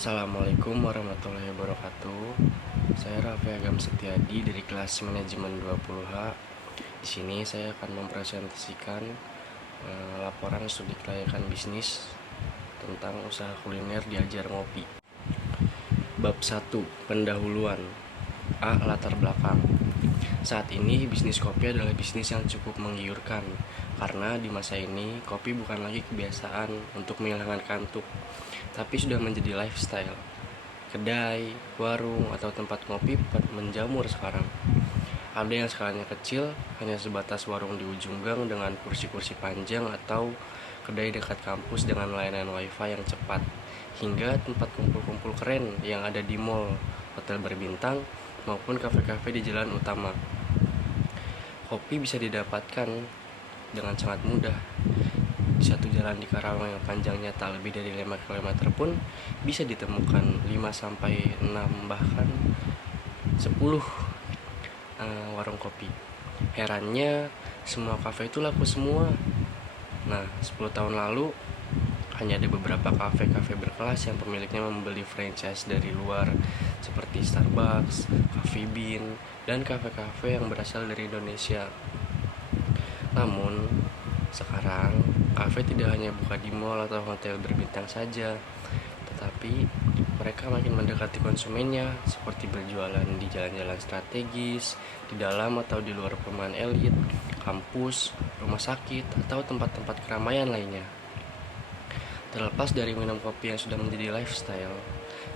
Assalamualaikum warahmatullahi wabarakatuh. Saya Raffi Agam Setiadi dari kelas manajemen 20H. Di sini saya akan mempresentasikan laporan studi kelayakan bisnis tentang usaha kuliner di Ajar Ngopi. Bab 1, pendahuluan. A. Latar belakang. Saat ini bisnis kopi adalah bisnis yang cukup menggiurkan karena di masa ini kopi bukan lagi kebiasaan untuk menghilangkan kantuk, tapi sudah menjadi lifestyle. Kedai, warung, atau tempat kopi menjamur sekarang. Ada yang skalanya kecil, hanya sebatas warung di ujung gang dengan kursi-kursi panjang, atau kedai dekat kampus dengan layanan wifi yang cepat, hingga tempat kumpul-kumpul keren yang ada di mall, hotel berbintang, maupun kafe-kafe di jalan utama. Kopi bisa didapatkan dengan sangat mudah. Di satu jalan di Karawang yang panjangnya tak lebih dari 5 km pun bisa ditemukan 5-6 bahkan 10 warung kopi. Herannya semua kafe itu laku semua. Nah, 10 tahun lalu hanya ada beberapa kafe-kafe berkelas yang pemiliknya membeli franchise dari luar seperti Starbucks, Coffee Bean, dan kafe-kafe yang berasal dari Indonesia. Namun, sekarang kafe tidak hanya buka di mall atau hotel berbintang saja, tetapi mereka makin mendekati konsumennya seperti berjualan di jalan-jalan strategis, di dalam atau di luar perumahan elit, kampus, rumah sakit, atau tempat-tempat keramaian lainnya. Terlepas dari minum kopi yang sudah menjadi lifestyle,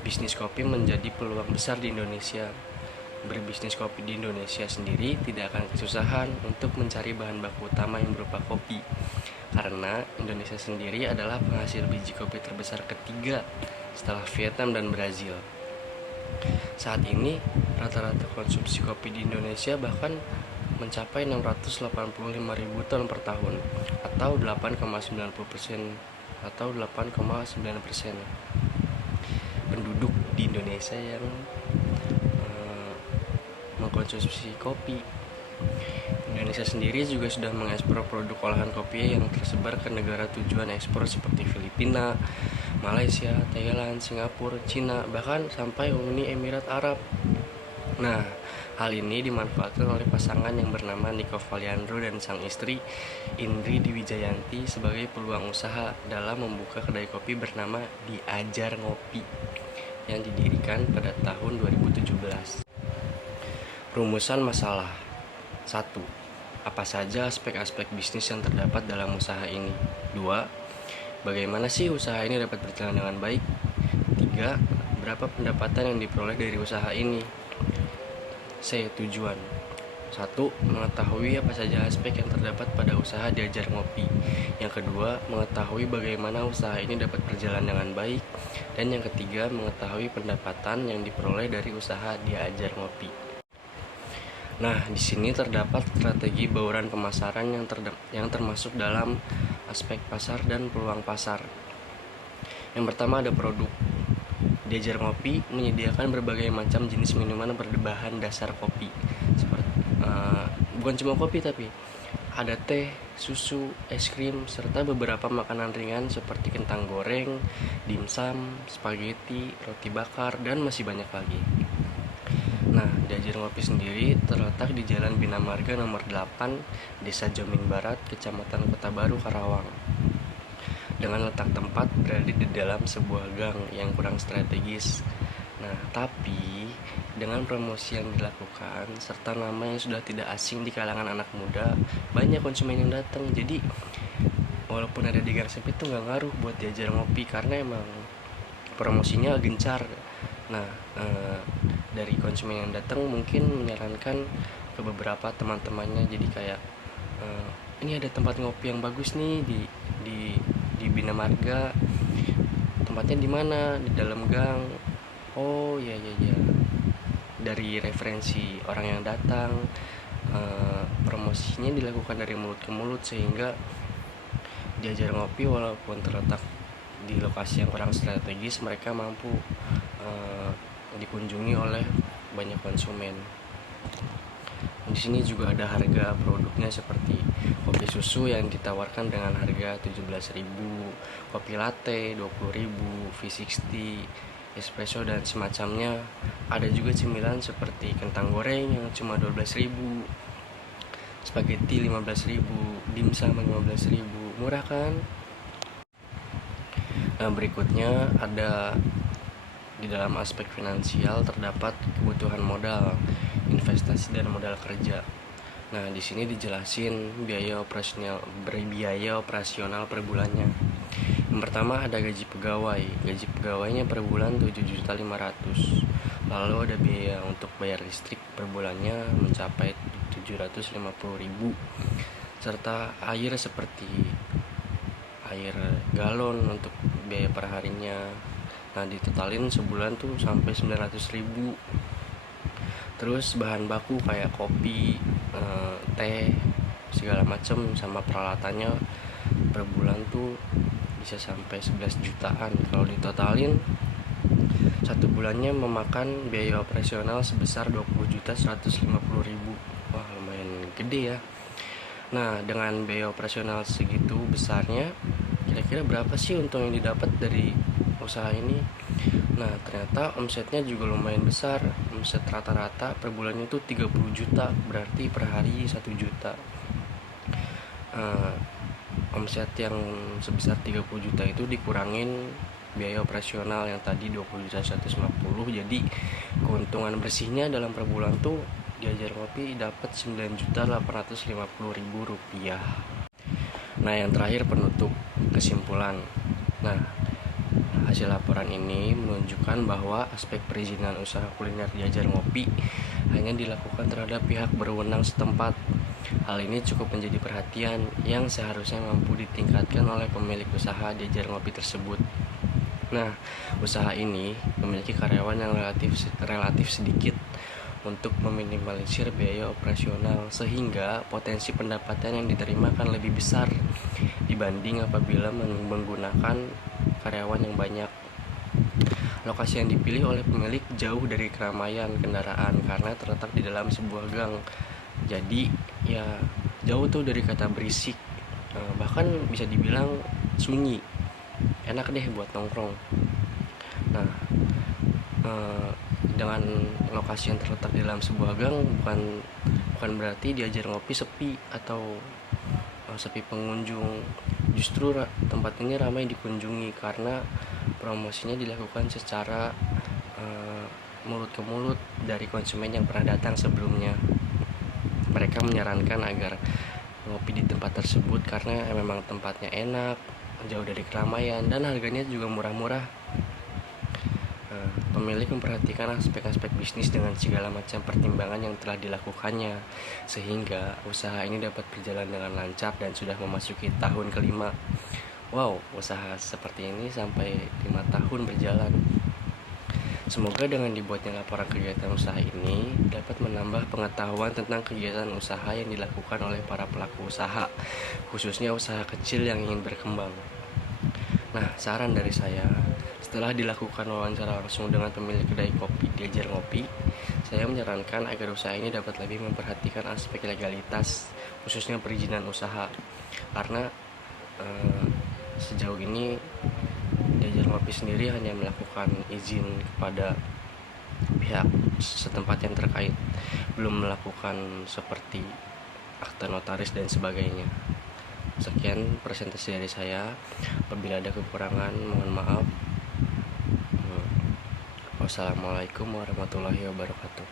bisnis kopi menjadi peluang besar di Indonesia. Berbisnis kopi di Indonesia sendiri tidak akan kesusahan untuk mencari bahan baku utama yang berupa kopi, karena Indonesia sendiri adalah penghasil biji kopi terbesar ketiga setelah Vietnam dan Brazil. Saat ini rata-rata konsumsi kopi di Indonesia bahkan mencapai 685.000 ton per tahun, atau 8,9% penduduk di Indonesia yang mengkonsumsi kopi. Indonesia sendiri juga sudah mengekspor produk olahan kopi yang tersebar ke negara tujuan ekspor seperti Filipina, Malaysia, Thailand, Singapura, Cina, bahkan sampai Uni Emirat Arab. Nah, hal ini dimanfaatkan oleh pasangan yang bernama Niko Valiandro dan sang istri Indri Dwijayanti sebagai peluang usaha dalam membuka kedai kopi bernama Diajar Ngopi yang didirikan pada tahun 2017. Rumusan masalah. 1. Apa saja aspek-aspek bisnis yang terdapat dalam usaha ini? 2. Bagaimana sih usaha ini dapat berjalan dengan baik? 3. Berapa pendapatan yang diperoleh dari usaha ini? C. Tujuan. 1. Mengetahui apa saja aspek yang terdapat pada usaha Diajar Ngopi. Yang kedua, mengetahui bagaimana usaha ini dapat berjalan dengan baik. Dan yang ketiga, mengetahui pendapatan yang diperoleh dari usaha Diajar Ngopi. Nah, di sini terdapat strategi bauran pemasaran yang termasuk dalam aspek pasar dan peluang pasar. Yang pertama ada produk. Diajar Ngopi menyediakan berbagai macam jenis minuman berbahan dasar kopi. Bukan cuma kopi tapi ada teh, susu, es krim, serta beberapa makanan ringan seperti kentang goreng, dimsum, spaghetti, roti bakar, dan masih banyak lagi. Nah, Diajar Ngopi sendiri terletak di Jalan Bina Marga nomor 8, Desa Jomin Barat, Kecamatan Kota Baru, Karawang. Dengan letak tempat berada di dalam sebuah gang yang kurang strategis. Nah, tapi dengan promosi yang dilakukan serta nama yang sudah tidak asing di kalangan anak muda, banyak konsumen yang datang. Jadi walaupun ada di gang sempit itu nggak ngaruh buat Diajar Ngopi karena emang promosinya gencar. Nah, dari konsumen yang datang mungkin menyarankan ke beberapa teman-temannya, jadi kayak ini ada tempat ngopi yang bagus nih di Bina Marga, tempatnya di mana, di dalam gang. Oh ya, dari referensi orang yang datang, promosinya dilakukan dari mulut ke mulut sehingga Diajar Ngopi walaupun terletak di lokasi yang kurang strategis, mereka mampu dikunjungi oleh banyak konsumen. Di sini juga ada harga produknya seperti kopi susu yang ditawarkan dengan harga 17.000, kopi latte 20.000, V60 espresso dan semacamnya. Ada juga cemilan seperti kentang goreng yang cuma 12.000, spaghetti 15.000, dimsum 15.000. Murah kan? Nah, berikutnya ada di dalam aspek finansial terdapat kebutuhan modal, investasi dan modal kerja. Nah, di sini dijelasin biaya operasional per bulannya. Yang pertama ada gaji pegawai. Gaji pegawainya per bulan 7.500.000. Lalu ada biaya untuk bayar listrik per bulannya mencapai 750.000, serta air seperti air galon untuk biaya perharinya. Nah, ditotalin sebulan tuh sampai 900.000. Terus bahan baku kayak kopi, teh, segala macam sama peralatannya per bulan tuh bisa sampai 11 jutaan. Kalau ditotalin satu bulannya memakan biaya operasional sebesar 20.150.000. Wah, lumayan gede ya. Nah, dengan biaya operasional segitu besarnya, kira-kira berapa sih untung yang didapat dari usaha ini? Nah, ternyata omsetnya juga lumayan besar. Omset rata-rata per bulannya itu 30 juta, berarti per hari 1 juta. Omset yang sebesar 30 juta itu dikurangin biaya operasional yang tadi 20.150, jadi keuntungan bersihnya dalam per bulan tuh Diajar Ngopi dapat 9.850.000 rupiah. Nah, yang terakhir penutup kesimpulan. Nah, hasil laporan ini menunjukkan bahwa aspek perizinan usaha kuliner Diajar Ngopi hanya dilakukan terhadap pihak berwenang setempat. Hal ini cukup menjadi perhatian yang seharusnya mampu ditingkatkan oleh pemilik usaha Diajar Ngopi tersebut. Nah, usaha ini memiliki karyawan yang relatif sedikit untuk meminimalisir biaya operasional, sehingga potensi pendapatan yang diterima akan lebih besar dibanding apabila menggunakan karyawan yang banyak. Lokasi yang dipilih oleh pemilik jauh dari keramaian kendaraan karena terletak di dalam sebuah gang. Jadi ya jauh tuh dari kata berisik, bahkan bisa dibilang sunyi. Enak deh buat nongkrong. Nah, dengan lokasi yang terletak di dalam sebuah gang bukan berarti Diajar Ngopi sepi atau sepi pengunjung. Justru tempat ini ramai dikunjungi karena promosinya dilakukan secara mulut ke mulut dari konsumen yang pernah datang sebelumnya. Mereka menyarankan agar ngopi di tempat tersebut karena memang tempatnya enak, jauh dari keramaian, dan harganya juga murah-murah. Pemilik memperhatikan aspek-aspek bisnis dengan segala macam pertimbangan yang telah dilakukannya, sehingga usaha ini dapat berjalan dengan lancar dan sudah memasuki tahun kelima. Wow, usaha seperti ini sampai 5 tahun berjalan. Semoga dengan dibuatnya laporan kegiatan usaha ini dapat menambah pengetahuan tentang kegiatan usaha yang dilakukan oleh para pelaku usaha, khususnya usaha kecil yang ingin berkembang. Nah, saran dari saya, setelah dilakukan wawancara langsung dengan pemilik kedai kopi Diajar Ngopi, saya menyarankan agar usaha ini dapat lebih memperhatikan aspek legalitas, khususnya perizinan usaha. Karena sejauh ini Diajar Ngopi sendiri hanya melakukan izin kepada pihak setempat yang terkait, belum melakukan seperti akta notaris dan sebagainya. Sekian presentasi dari saya. Apabila ada kekurangan, mohon maaf. Wassalamualaikum warahmatullahi wabarakatuh.